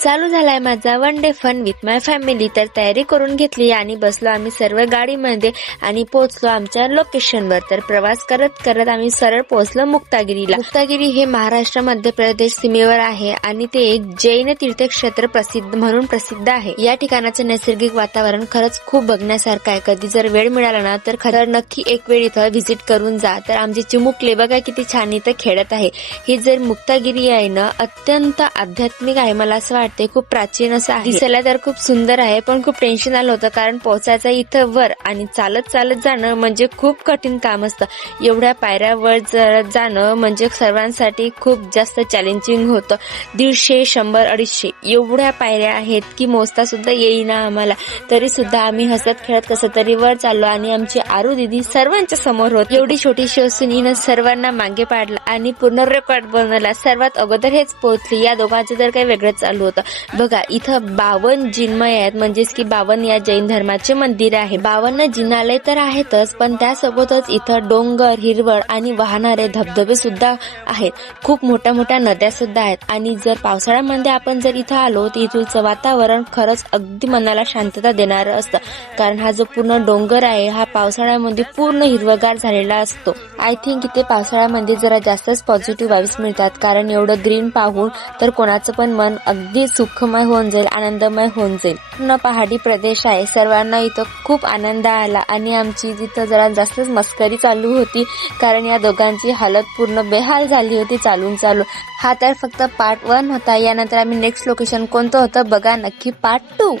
चालू झालाय माझा one day fun with my family. तर तयारी करून घेतली आणि बसलो आम्ही सर्व गाडीमध्ये आणि पोहोचलो आमच्या लोकेशनवर। तर प्रवास करत करत आम्ही सरळ पोहोचलो मुक्तागिरीला। मुक्तागिरी हे महाराष्ट्र मध्य प्रदेश सीमेवर आहे आणि ते एक जैन तीर्थक्षेत्र म्हणून प्रसिद्ध आहे। या ठिकाणाचे नैसर्गिक वातावरण खरंच खूप बघण्यासारखं आहे। कधी जर वेळ मिळाला ना तर खरं नक्की एक वेळ इथं व्हिजिट करून जा। तर आमचे चिमुकले बघा किती छान इथं खेळत आहे। ही जर मुक्तागिरी आहे ना अत्यंत आध्यात्मिक आहे, मला असं वाटते खूप प्राचीन असं आहे। दिसायला तर खूप सुंदर आहे पण खूप टेन्शन आलं होतं कारण पोहोचायचं इथं वर आणि चालत चालत जाणं म्हणजे खूप कठीण काम असतं। एवढ्या पायऱ्यावर जाणं म्हणजे सर्वांसाठी खूप जास्त चॅलेंजिंग होतं। 150, 100, 250 एवढ्या पायऱ्या आहेत की मोजता सुद्धा येईना आम्हाला। तरी सुद्धा आम्ही हसत खेळत कसं तरी वर चाललो आणि आमची आरू दीदी सर्वांच्या समोर होती। एवढी छोटीशी असून हिनं सर्वांना मागे पाडलं आणि पूर्ण रेकॉर्ड बनवला। सर्वात अगोदर हेच पोहोचली। या दोघांचं तर काही वेगळंच चालू होतं। बघा इथं 52 जिन्मय आहेत, म्हणजेच की 52 या जैन धर्माचे मंदिर आहे। 52 जिनालय तर आहेतच पण त्यासोबतच इथं डोंगर, हिरवळ आणि वाहणारे धबधबे सुद्धा आहेत। खूप मोठ्या मोठ्या नद्या सुद्धा आहेत आणि जर पावसाळ्यामध्ये आपण जर इथं आलो तर इथलचं वातावरण खरंच अगदी मनाला शांतता देणारं असतं। कारण हा जो पूर्ण डोंगर आहे हा पावसाळ्यामध्ये पूर्ण हिरवगार झालेला असतो। आय थिंक इथे पावसाळ्यामध्ये जरा जास्तच पॉझिटिव्ह वाईब्स मिळतात कारण एवढं ग्रीन पाहून तर कोणाचं पण मन अगदी सुखमय होऊन जाईल, आनंदमय होऊन जाईल। पूर्ण पहाडी प्रदेश आहे, सर्वांना इथं खूप आनंद आला आणि आमची तिथं जरा जास्तच मस्करी चालू होती कारण या दोघांची हालत पूर्ण बेहाल झाली होती चालून चालू। हा तर फक्त पार्ट 1 होता। यानंतर आम्ही नेक्स्ट लोकेशन कोणतं होतं बघा नक्की पार्ट 2।